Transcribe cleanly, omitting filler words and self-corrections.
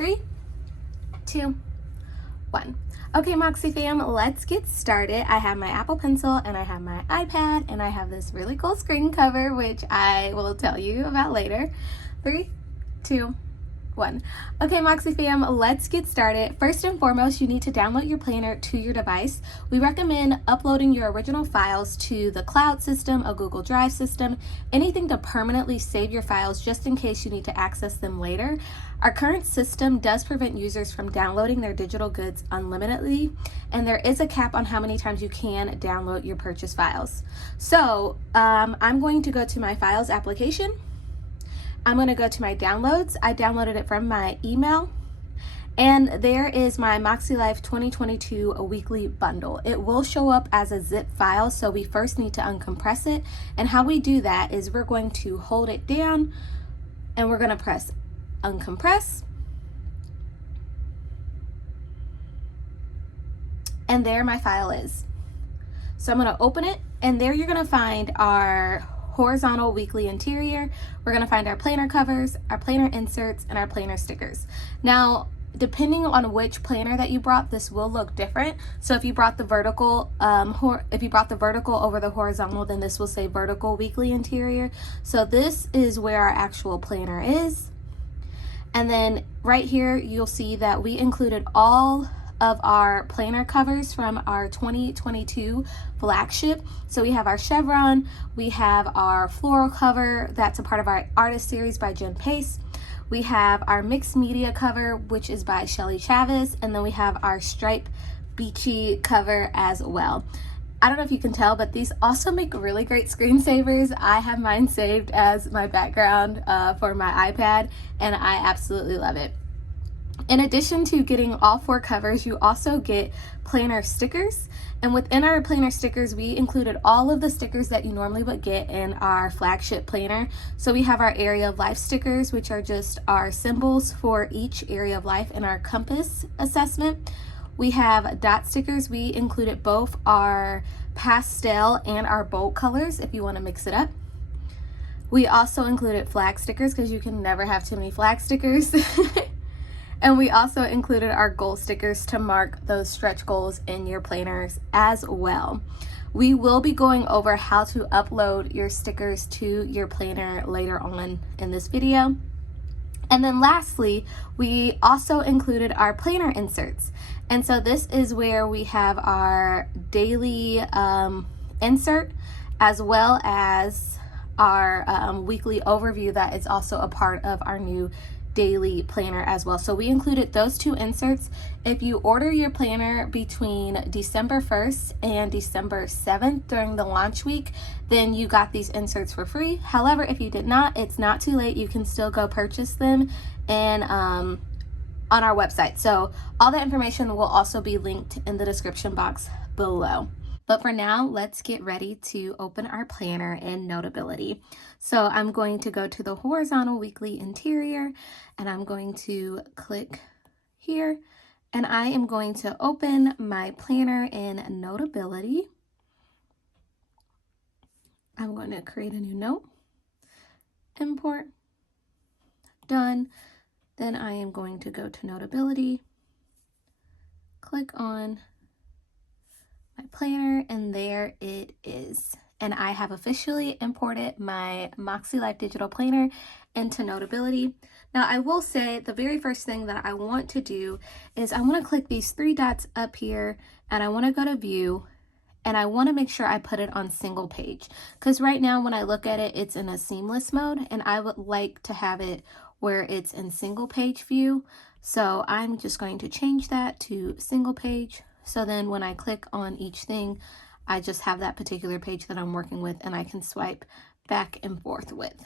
3, 2, 1. Okay, Moxie fam, let's get started. I have my Apple Pencil and I have my iPad and I have this really cool screen cover, which I will tell you about later. 3, 2, 1. Okay, Moxie fam, let's get started. First and foremost, you need to download your planner to your device. We recommend uploading your original files to the cloud system, a Google Drive system, anything to permanently save your files just in case you need to access them later. Our current system does prevent users from downloading their digital goods unlimitedly, and there is a cap on how many times you can download your purchase files. So I'm going to go to my files application. I'm going to go to my downloads. I downloaded it from my email, and there is my Makselife 2022 weekly bundle. It will show up as a zip file, so we first need to uncompress it, and how we do that is we're going to hold it down and we're going to press uncompress, and there my file is. So I'm going to open it, and there you're going to find our horizontal weekly interior. We're going to find our planner covers, our planner inserts, and our planner stickers. Now, depending on which planner that you brought, this will look different. So if you brought the vertical over the horizontal, then this will say vertical weekly interior. So this is where our actual planner is. And then right here, you'll see that we included all of our planner covers from our 2022 flagship. So we have our chevron, we have our floral cover, that's a part of our artist series by Jen Pace. We have our mixed media cover, which is by Shelly Chavez, and then we have our stripe beachy cover as well. I don't know if you can tell, but these also make really great screensavers. I have mine saved as my background for my iPad, and I absolutely love it. In addition to getting all 4 covers, you also get planner stickers. And within our planner stickers, we included all of the stickers that you normally would get in our flagship planner. So we have our area of life stickers, which are just our symbols for each area of life in our compass assessment. We have dot stickers. We included both our pastel and our bold colors if you want to mix it up. We also included flag stickers because you can never have too many flag stickers. And we also included our goal stickers to mark those stretch goals in your planners as well. We will be going over how to upload your stickers to your planner later on in this video. And then lastly, we also included our planner inserts. And so this is where we have our daily insert, as well as our weekly overview that is also a part of our new daily planner as well. So we included those 2 inserts. If you order your planner between December 1st and December 7th during the launch week, then you got these inserts for free. However, if you did not, it's not too late. You can still go purchase them and on our website. So all that information will also be linked in the description box below. But for now, let's get ready to open our planner in Notability. So I'm going to go to the horizontal weekly interior, and I'm going to click here, and I am going to open my planner in Notability. I'm going to create a new note, import, done. Then I am going to go to Notability, click on my planner, and there it is. And I have officially imported my MäksēLife Digital Planner into Notability. Now I will say the very first thing that I want to do is I want to click these 3 dots up here, and I want to go to view, and I want to make sure I put it on single page, because right now when I look at it, it's in a seamless mode, and I would like to have it where it's in single page view. So I'm just going to change that to single page. So then when I click on each thing, I just have that particular page that I'm working with, and I can swipe back and forth with.